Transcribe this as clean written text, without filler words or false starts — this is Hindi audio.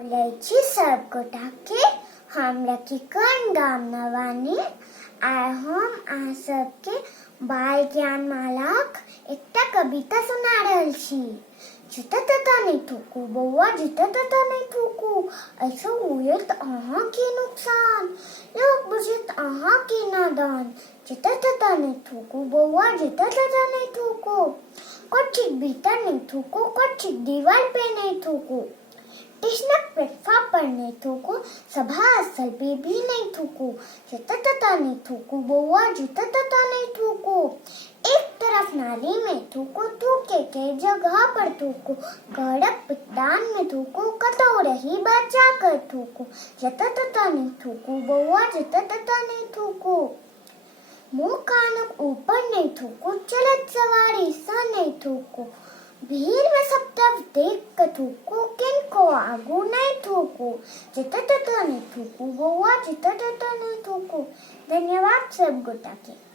बोलायची सबको टाके हम रखी कण गाम नवानी आए हम आ सबके बाल ज्ञान मालाक एकटा कविता सुना रहल छी। जूता तता नहीं थूकू बउआ, जूता तता नहीं थूकू, ऐसा हुए तो अहाँ के नुकसान, लोग बुझत अहाँ के नादान। जूता तता नहीं थूकू बउआ, जूता तता नहीं थूकू, कुछ भीतर नहीं थूकू, कुछ दीवार पे नहीं थूकू, टिश्नक प्लेटफॉर्म पर नहीं थूकू, सभा स्थल पे भी नहीं थूकू। जूता तता नहीं थूकू बउआ, जूता तता नहीं थूकू, एक तरफ नाली में थूकू, थूके के जगह पर थूकू, कड़क पिटान में थूकू, कतो रही बचा कर थूकू। जूता तता नहीं थूकू बउआ, जूता तता नहीं थूकू, मुंह कानक ऊपर नहीं थूकू, चलत सवारी सा नहीं थूकू, भीड़ में सब तरफ देख कर थूकू, किनको आगू नहीं थूकू। जूता तता नहीं थूकू बउआ, जूता तता नहीं थूकू। धन्यवाद सब गोटा के।